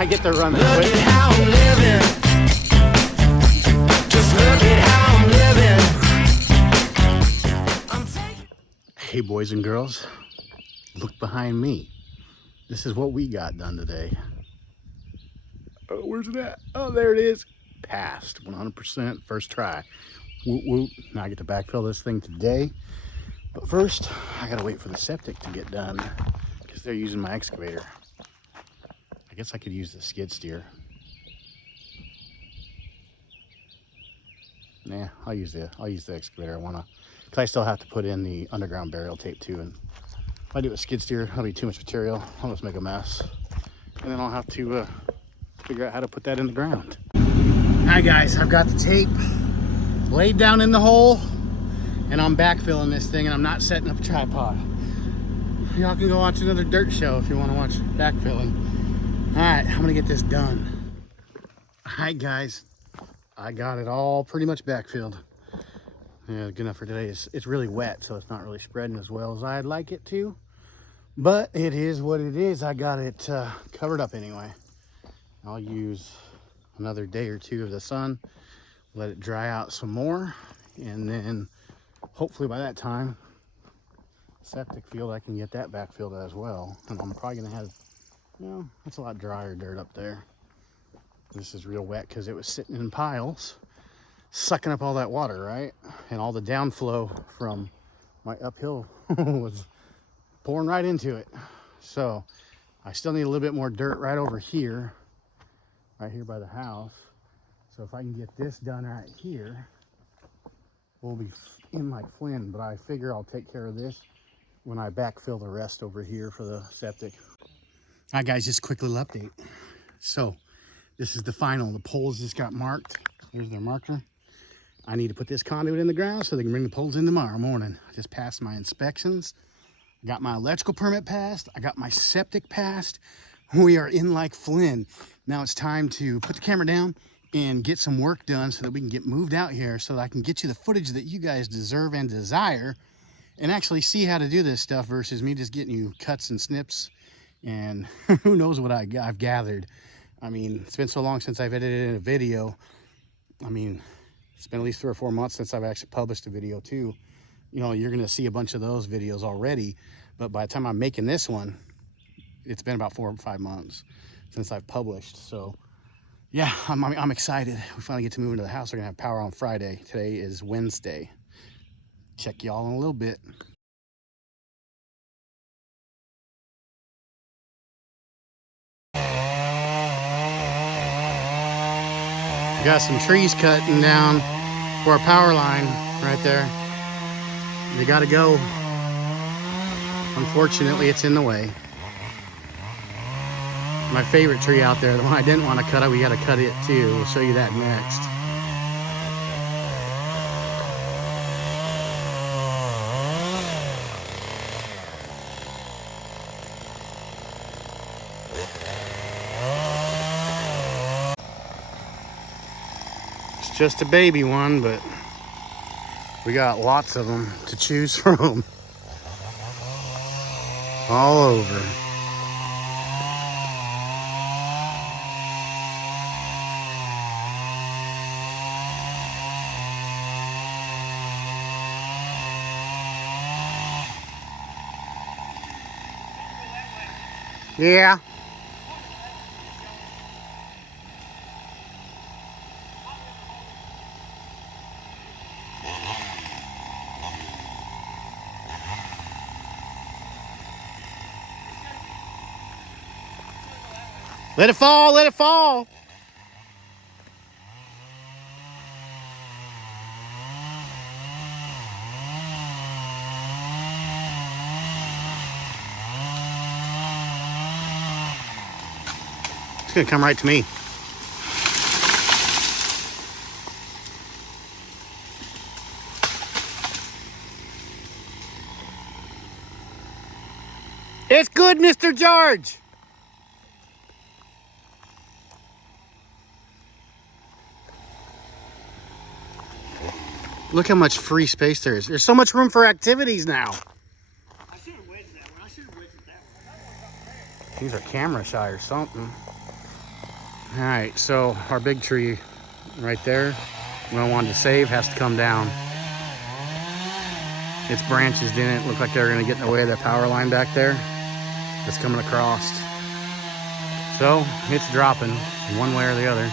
I get to run the Look quick. at how I'm living. Just look at how I'm living. Hey boys and girls, look behind me. This is what we got done today. Oh, where's it at? Oh, there it is. Passed 100% first try. Woot woot. Now I get to backfill this thing today. But first, I gotta wait for the septic to get done because they're using my excavator. I guess I could use the skid steer. Nah, I'll use the excavator. Cause I still have to put in the underground burial tape too. And if I do a skid steer, that'll be too much material. I'll just make a mess. And then I'll have to figure out how to put that in the ground. Hi guys, I've got the tape laid down in the hole and I'm backfilling this thing and I'm not setting up a tripod. Y'all can go watch another dirt show if you want to watch backfilling. All right, I'm gonna get this done. All right guys, I got it all pretty much backfilled. Yeah, good enough for today. It's really wet, so it's not really spreading as well as I'd like it to, but it is what it is. I got it covered up anyway. I'll use another day or two of the sun, let it dry out some more, and then hopefully by that time, septic field, I can get that backfilled as well. And I'm probably gonna have, it's a lot drier dirt up there. This is real wet because it was sitting in piles, sucking up all that water, right? And all the downflow from my uphill was pouring right into it. So I still need a little bit more dirt right over here, right here by the house. So if I can get this done right here, we'll be in like Flynn, but I figure I'll take care of this when I backfill the rest over here for the septic. All right guys, just a quick little update. So this is the final. The poles just got marked. There's their marker. I need to put this conduit in the ground so they can bring the poles in tomorrow morning. I just passed my inspections. Got my electrical permit passed. I got my septic passed. We are in like Flynn. Now it's time to put the camera down and get some work done so that we can get moved out here so that I can get you the footage that you guys deserve and desire and actually see how to do this stuff versus me just getting you cuts and snips and who knows what I've gathered. I mean, it's been so long since I've edited a video. I mean, it's been at least 3 or 4 months since I've actually published a video too. You know, you're gonna see a bunch of those videos already, but by the time I'm making this one, it's been about 4 or 5 months since I've published. So yeah, I'm excited. We finally get to move into the house. We're gonna have power on Friday. Today is Wednesday. Check y'all in a little bit. We got some trees cutting down for our power line right there. They gotta go. Unfortunately, it's in the way. My favorite tree out there, the one I didn't want to cut out, we got to cut it too. We'll show you that next. It's just a baby one, but we got lots of them to choose from. All over. Yeah. Let it fall, let it fall. It's gonna come right to me. It's good, Mr. George. Look how much free space there is. There's so much room for activities now. I should have wedged that one. I should have wedged that one. These are camera shy or something. All right, so our big tree right there, we don't want to save, has to come down. Its branches didn't look like they were gonna get in the way of that power line back there. It's coming across. So it's dropping one way or the other.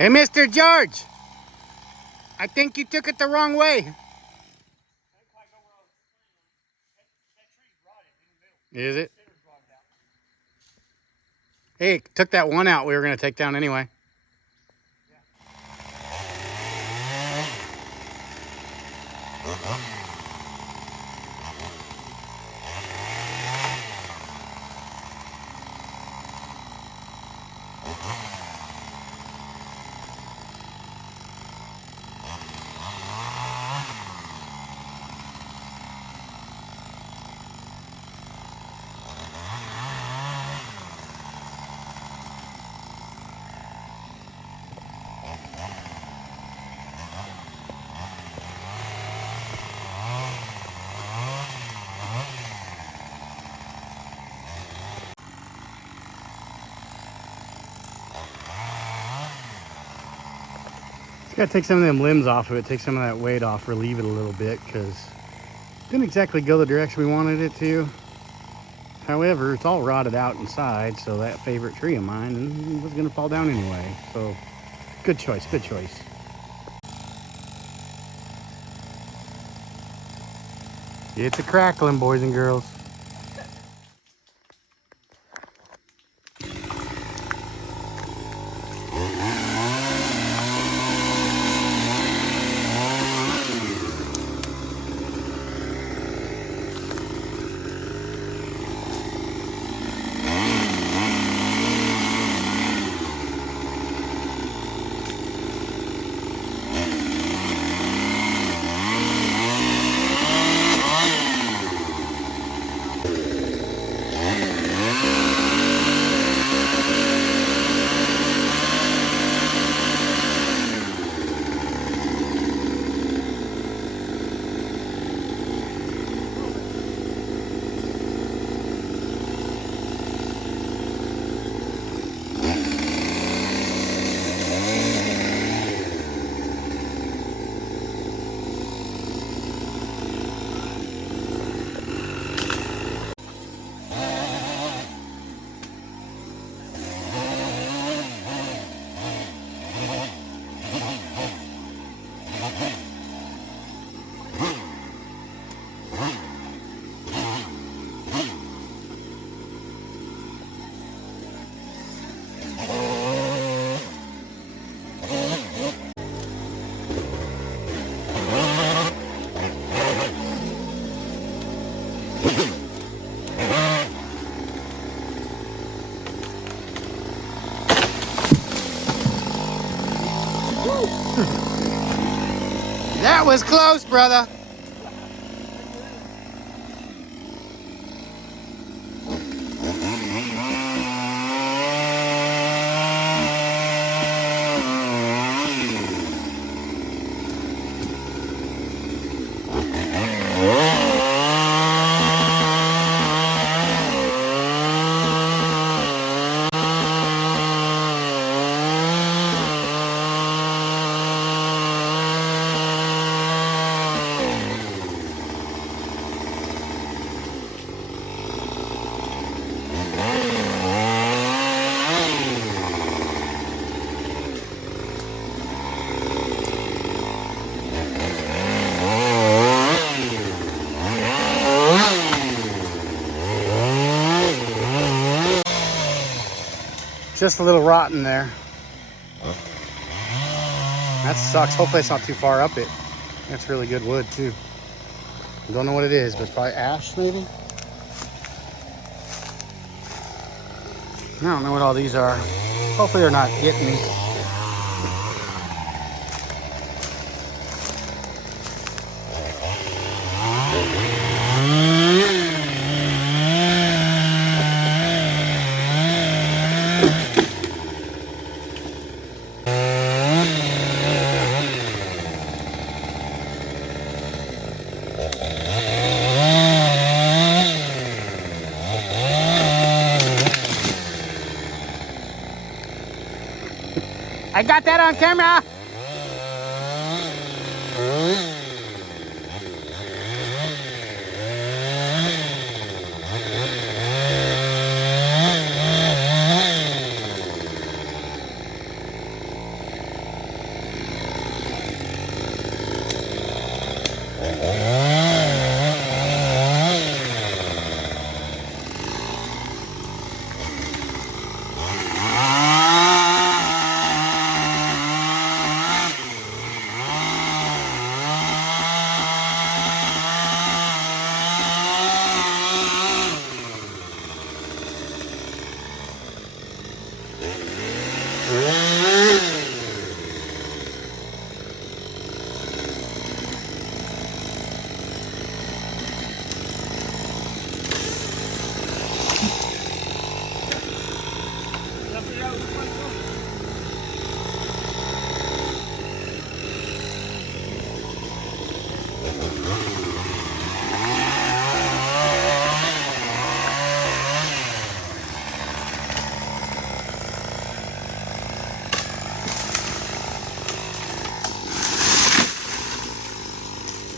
Hey, Mr. George, I think you took it the wrong way. Is it? Hey, took that one out we were going to take down anyway. Gotta take some of them limbs off of it, take some of that weight off, relieve it a little bit, because it didn't exactly go the direction we wanted it to. However, it's all rotted out inside, so that favorite tree of mine was gonna fall down anyway. So, good choice, good choice. It's a crackling, boys and girls. That was close, brother. Just a little rotten there. That sucks. Hopefully it's not too far up it. That's really good wood too. Don't know what it is, but it's probably ash maybe. I don't know what all these are. Hopefully they're not getting me. I got that on camera.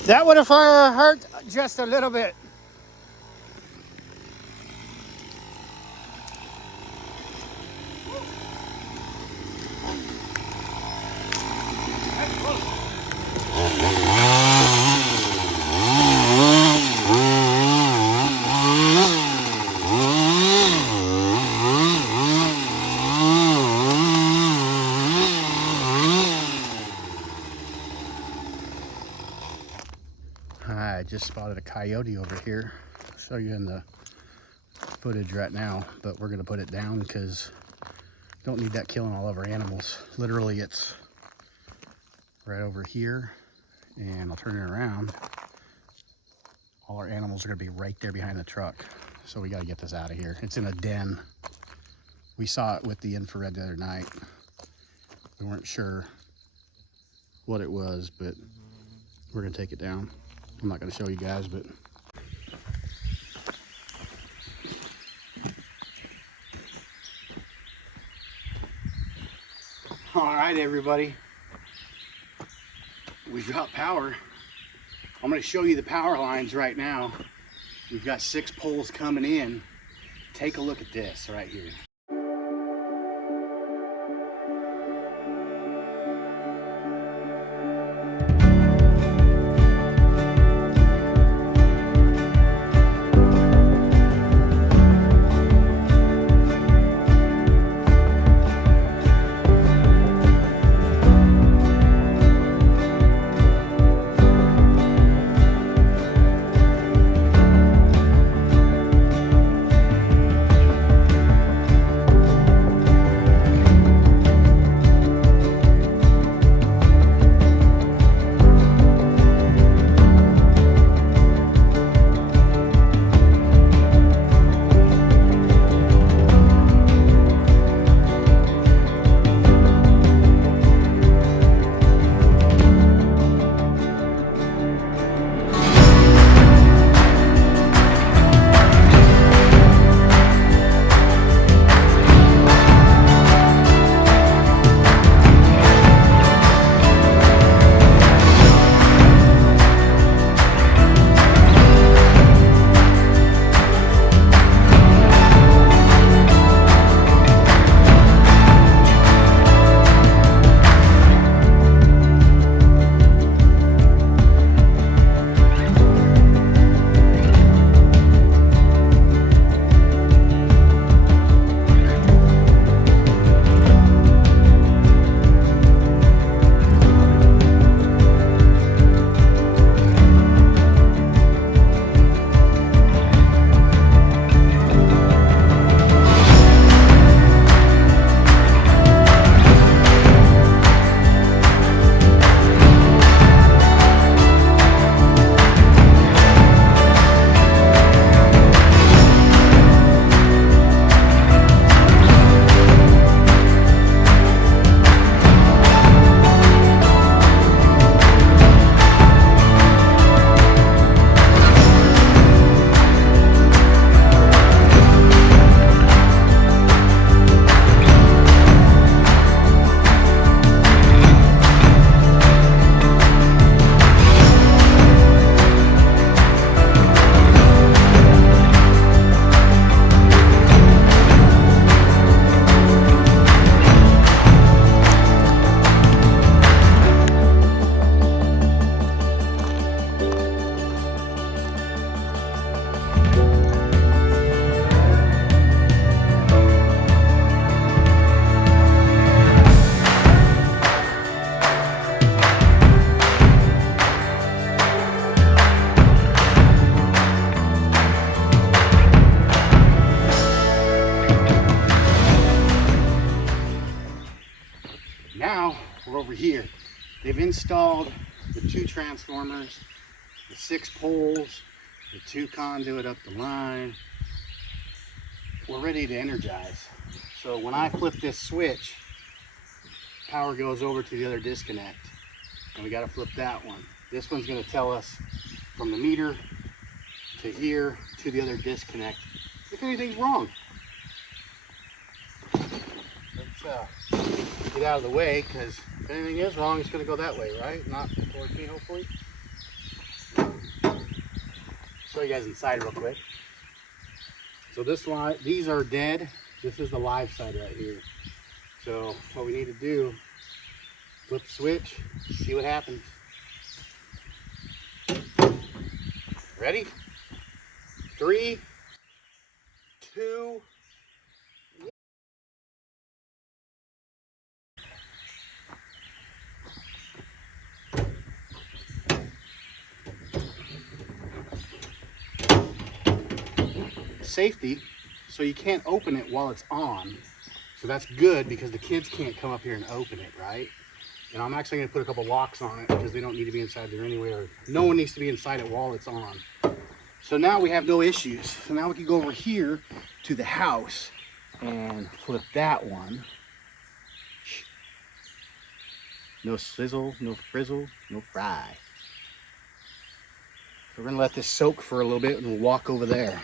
That would have hurt just a little bit. I just spotted a coyote over here. I'll show you in the footage right now, but we're gonna put it down because don't need that killing all of our animals. Literally, it's right over here, and I'll turn it around. All our animals are gonna be right there behind the truck. So we gotta get this out of here. It's in a den. We saw it with the infrared the other night. We weren't sure what it was, but we're gonna take it down. I'm not gonna show you guys, but all right, everybody, we've got power. I'm gonna show you the power lines right now. We've got 6 poles coming in. Take a look at this right here. They've installed the 2 transformers, the 6 poles, the 2 conduit up the line. We're ready to energize. So when I flip this switch, power goes over to the other disconnect, and we got to flip that one. This one's going to tell us from the meter to here to the other disconnect if anything's wrong. Let's get out of the way, because if anything is wrong, it's going to go that way, right? Not towards me, hopefully. Show you guys inside real quick. So this line, these are dead. This is the live side right here. So what we need to do, flip the switch, see what happens. Ready? 3, 2, safety, so you can't open it while it's on. So that's good, because the kids can't come up here and open it, right? And I'm actually going to put a couple locks on it, because they don't need to be inside there anyway, or no one needs to be inside it while it's on. So now we have no issues. So now we can go over here to the house and flip that one. No sizzle, no frizzle, no fry. So we're going to let this soak for a little bit, and we'll walk over there.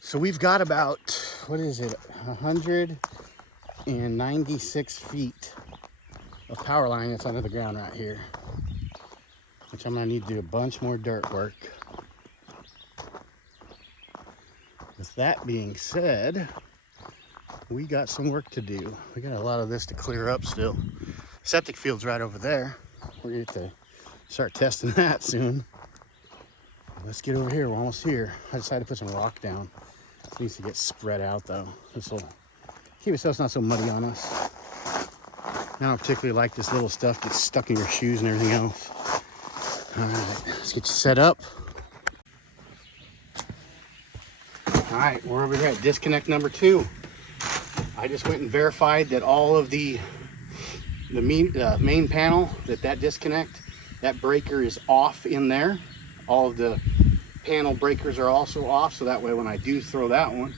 So we've got about, what is it, 196 feet of power line that's under the ground right here, which I'm gonna need to do a bunch more dirt work. With that being said, we got some work to do. We got a lot of this to clear up still. Septic field's right over there. We're gonna get to start testing that soon. Let's get over here, we're almost here. I decided to put some rock down. It needs to get spread out though. This will keep it so it's not so muddy on us. I don't particularly like this little stuff gets stuck in your shoes and everything else. All right, let's get you set up. All right, we're over here at disconnect number 2. I just went and verified that all of the main panel, that disconnect, that breaker is off in there. All of the panel breakers are also off, so that way when I do throw that one,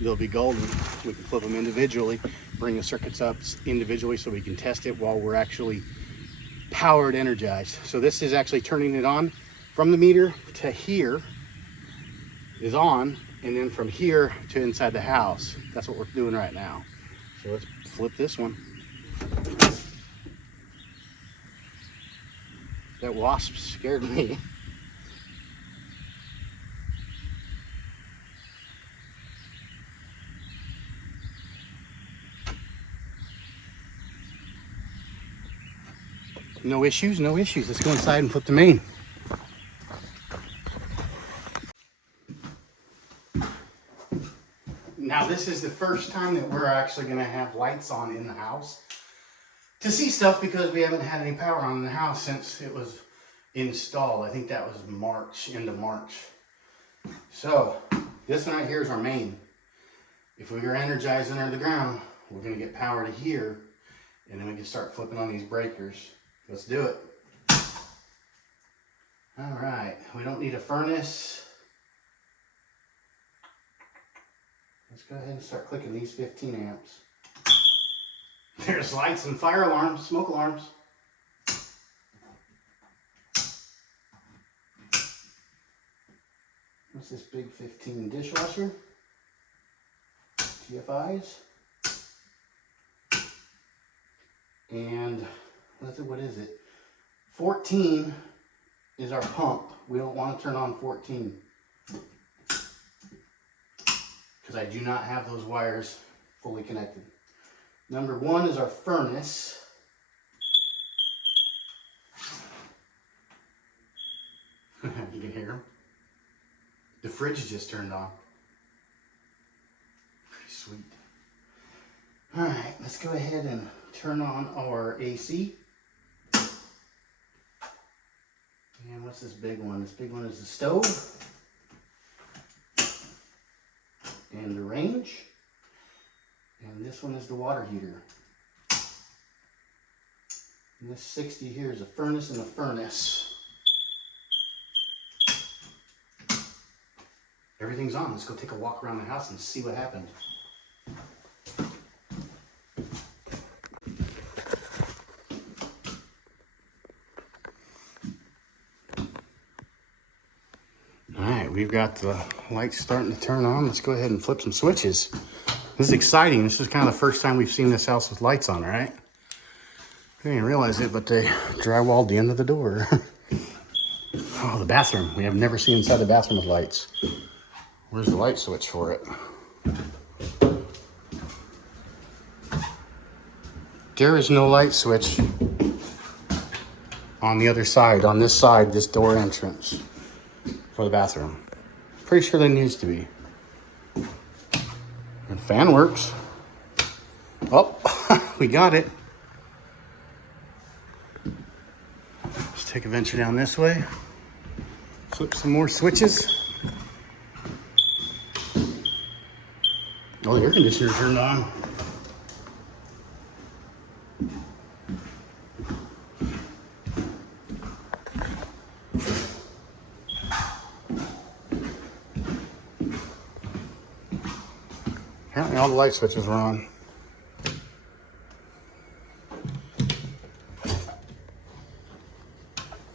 they'll be golden. We can flip them individually, bring the circuits up individually so we can test it while we're actually powered energized. So this is actually turning it on from the meter to here is on, and then from here to inside the house. That's what we're doing right now. So let's flip this one. That wasp scared me. No issues, no issues. Let's go inside and flip the main. Now this is the first time that we're actually gonna have lights on in the house to see stuff, because we haven't had any power on in the house since it was installed. I think that was March, end of March. So this one right here is our main. If we are energized under the ground, we're gonna get power to here, and then we can start flipping on these breakers. Let's do it. All right, we don't need a furnace. Let's go ahead and start clicking these 15 amps. There's lights and fire alarms, smoke alarms. What's this big 15 dishwasher? TFIs. And what is it? 14 is our pump. We don't want to turn on 14, because I do not have those wires fully connected. Number 1 is our furnace. You can hear them. The fridge just turned on. Pretty sweet. All right, let's go ahead and turn on our AC. And what's this big one? This big one is the stove and the range. And this one is the water heater. And this 60 here is a furnace and a furnace. Everything's on. Let's go take a walk around the house and see what happened. Alright, we've got the lights starting to turn on. Let's go ahead and flip some switches. This is exciting. This is kind of the first time we've seen this house with lights on, right? I didn't realize it, but they drywalled the end of the door. Oh, the bathroom. We have never seen inside the bathroom with lights. Where's the light switch for it? There is no light switch on the other side, on this side, this door entrance for the bathroom. Pretty sure there needs to be. And fan works. Oh, we got it. Let's take a venture down this way. Flip some more switches. Oh, the air conditioner turned on. Apparently all the light switches were on.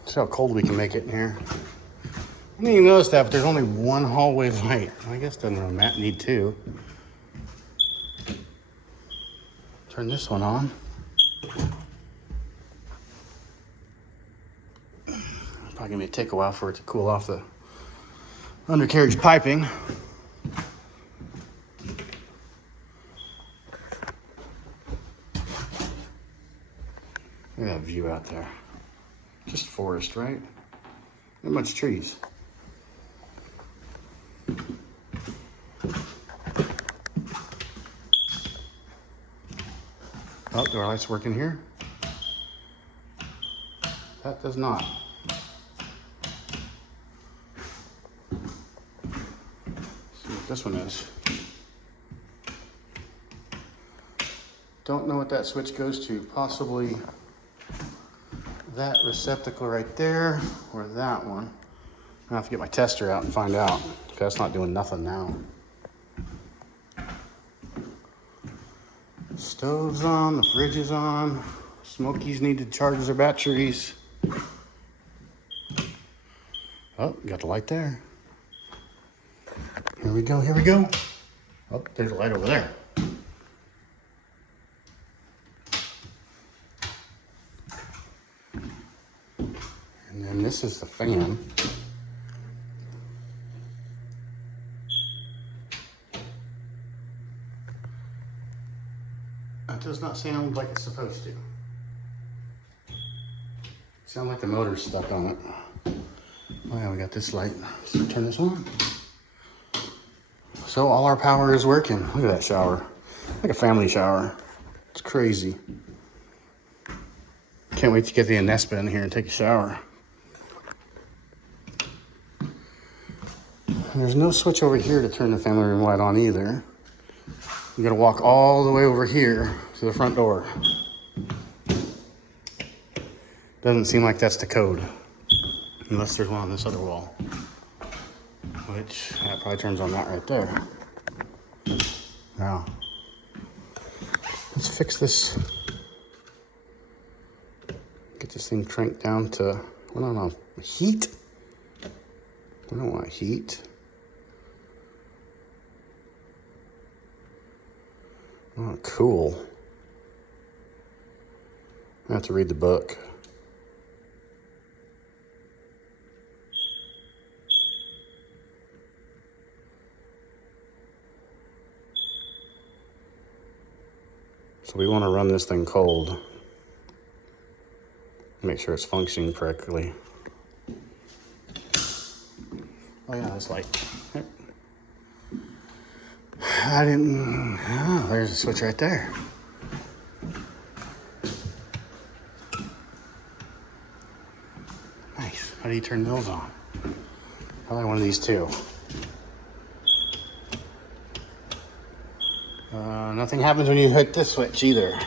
See how cold we can make it in here. I didn't even notice that, but there's only one hallway light. I guess doesn't really need two. Turn this one on. Probably gonna take a while for it to cool off the undercarriage piping. Look at that view out there. Just forest, right? Not much trees. Oh, do our lights work in here? That does not. Let's see what this one is. Don't know what that switch goes to. Possibly that receptacle right there, or that one. I have to get my tester out and find out, because that's not doing nothing now. Stove's on, the fridge is on. Smokies need to charge their batteries. Oh, got the light there. Here we go, here we go. Oh, there's a light over there. And then this is the fan. That does not sound like it's supposed to. Sound like the motor's stuck on it. Oh yeah, we got this light. So turn this on. So all our power is working. Look at that shower. Like a family shower. It's crazy. Can't wait to get the Anespa in here and take a shower. And there's no switch over here to turn the family room light on either. You gotta walk all the way over here to the front door. Doesn't seem like that's the code. Unless there's one on this other wall. Which, that probably turns on that right there. Now, let's fix this. Get this thing cranked down to, I don't know, heat? I don't want heat. Oh, cool. I have to read the book. So we want to run this thing cold. Make sure it's functioning correctly. Oh yeah, this light. Yep. I didn't, oh, there's a switch right there. Nice. How do you turn those on? Probably one of these two. Nothing happens when you hit this switch either.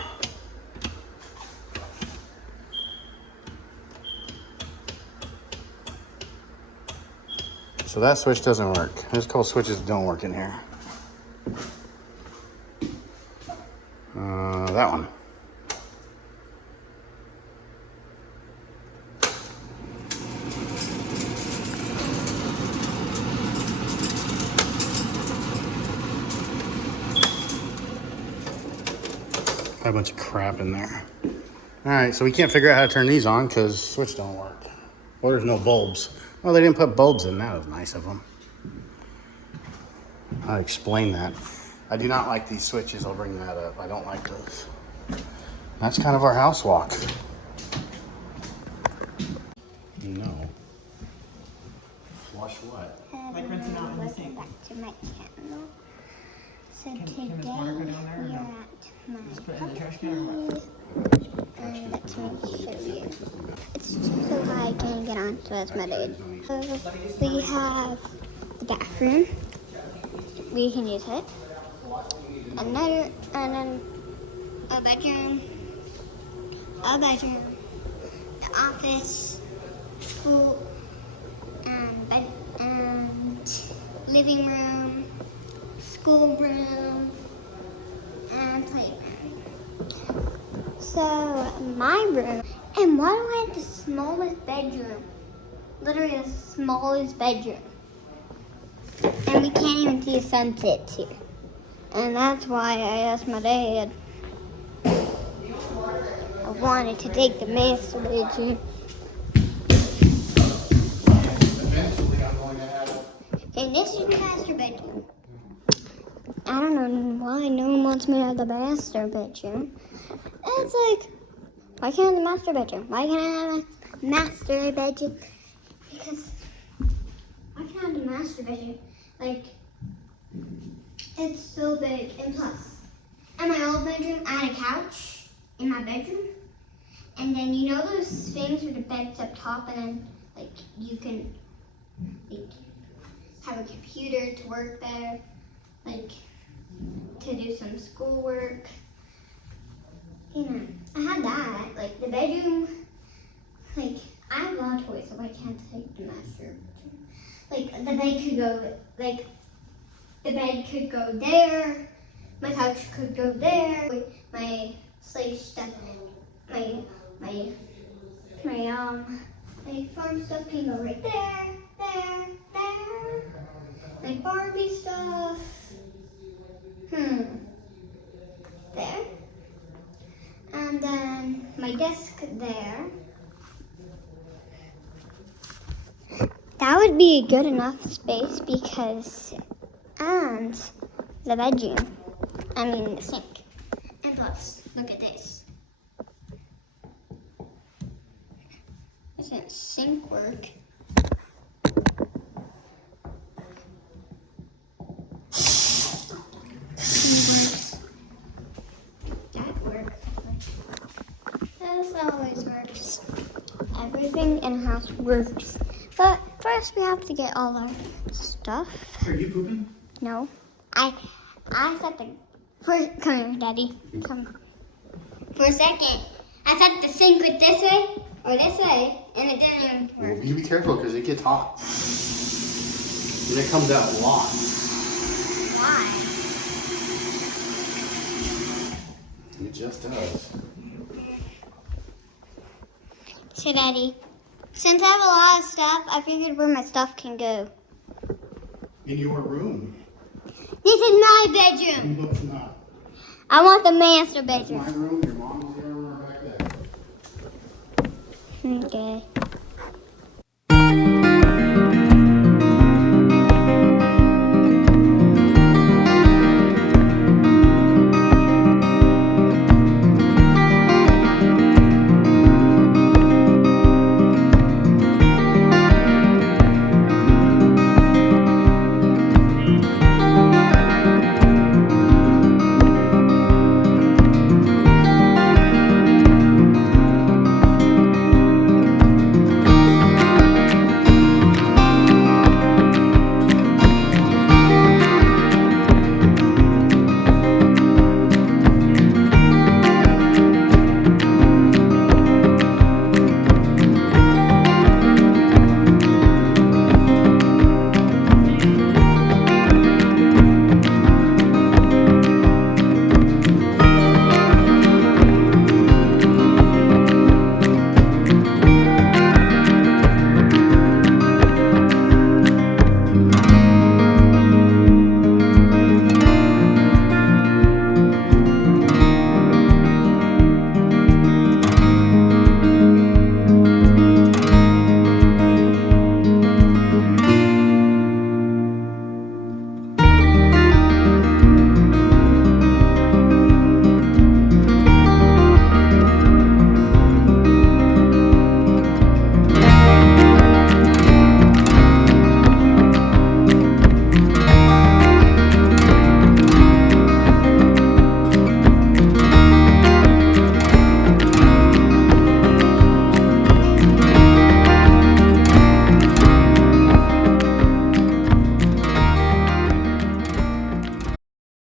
So that switch doesn't work. There's a couple switches that don't work in here. That one. Got a bunch of crap in there. All right, so we can't figure out how to turn these on because switch don't work. Well, there's no bulbs. Well, they didn't put bulbs in. That was nice of them. I'll explain that. I do not like these switches. I'll bring that up. I don't like those. That's kind of our house walk. No. Flush what? Like rinsing out in the sink. Back to my channel. So Can today Miss Monica go down there or we're no? at my Just put it in the trash can or what? and let's show you. It's so high I can't get on, so that's my dad. So we have the bathroom. We can use it. And then a bedroom, the office, school, and bed, and living room, school room, and playroom. So my room, and why do I have the smallest bedroom? Literally the smallest bedroom. And we can't even see a sunset here. And that's why I asked my dad. I wanted to take the master bedroom. Eventually, I'm going to have. And this is the master bedroom. I don't know why no one wants me to have the master bedroom. It's like, why can't I have the master bedroom? Why can't I have a master bedroom? Because I can't have the master bedroom. Like, it's so big. And plus, in my old bedroom, I had a couch in my bedroom. And then you know those things where the bed's up top and then like you can like have a computer to work there, like to do some schoolwork. You know, I had that. Like the bedroom, like I have a lot of toys, so I can't take the master bedroom. Like the bed could go, like the bed could go there, my couch could go there, my slave stuff, my farm stuff can go right there, there. My Barbie stuff, there. And then my desk there. That would be a good enough space because, and the bedroom, the sink. And plus, look at this. Doesn't sink work? That works. This always works. Everything in the house works. But first we have to get all our stuff. Are you pooping? No. I set the first, come here, Daddy. Come. For a second. I set the sink with this way or this way, and it didn't even work. Well, you be careful because it gets hot. And it comes out a lot. Why? It just does. So, Daddy, since I have a lot of stuff, I figured where my stuff can go. In your room. This is my bedroom. No, it's not. I want the master That's bedroom. my room. Your mom's room are back there. Okay.